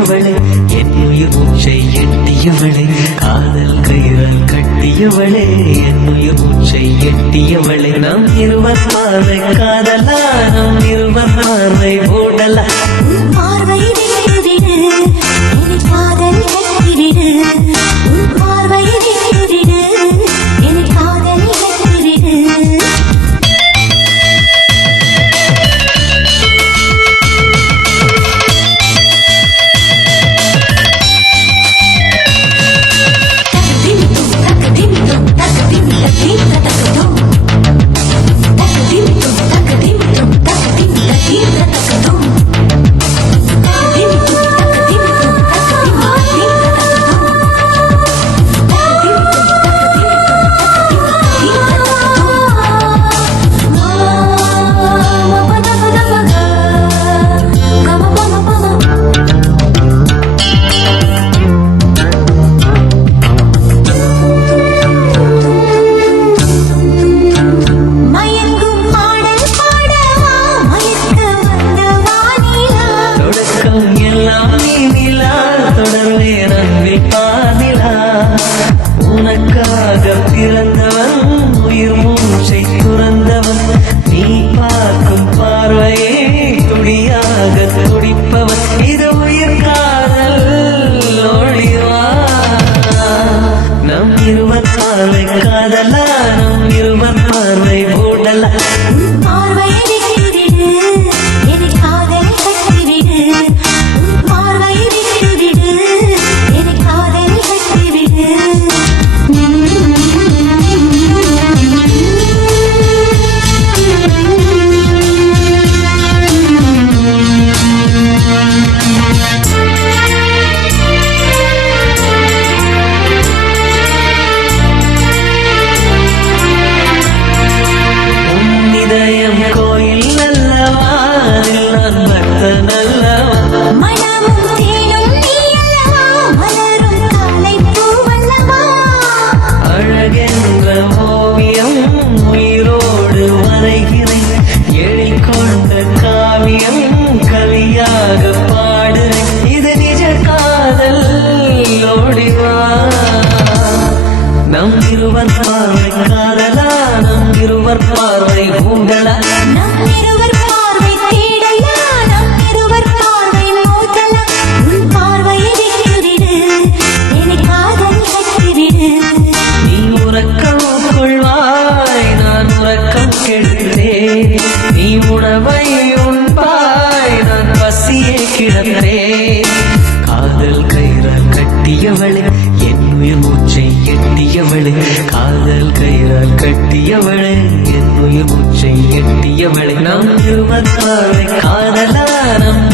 கட்டியவளே என் உயிர் மூச்சை எட்டியவளே காதல் கயிறால் கட்டியவளே என் உயிர் மூச்சை எட்டியவளே நம் இருவர் பார்வை காதலா நம் இருவர் பார்வை ஓடலா பார்வை காதல் கட்டிவிடு பார்வை காதல் கட்டிவிடு உனக்காக பிறந்தவன் உயிர் மூச்சை துறந்தவன் நீ பார்க்கும் பார்வையே துடியாக துடிப்பவன் இது உயிர் காதல் ஒளிவா நம் இருவர் பார்வை காதலா நம் இருவர் பார்வை ஓடலா கோயில் அல்லவா நான் பக்தன் அல்லவா அழகென்ற ஓவியம் உயிரோடு வரைகிறேன் எழிற்கொண்ட காவியம் கவியாக பாடுறேன் இது நிஜ காதல் ஓடிவா நம் இருவர் பார்வை காதலா நம் இருவர் பார்வை உங்களா நீ உறக்கம் கொள்வாய் நான் உறக்கம் கெடுத்தேன் நீ உணவை உண்பாய் நான் பசியை கிடந்தேன் காதல் கயிறால் கட்டியவளே என் உயிர் மூச்சை எட்டியவளே காதல் கயிறால் கட்டியவளே என் உயிர் மூச்சை எட்டியவளே நம் இருவர் பார்வை காதலா நம்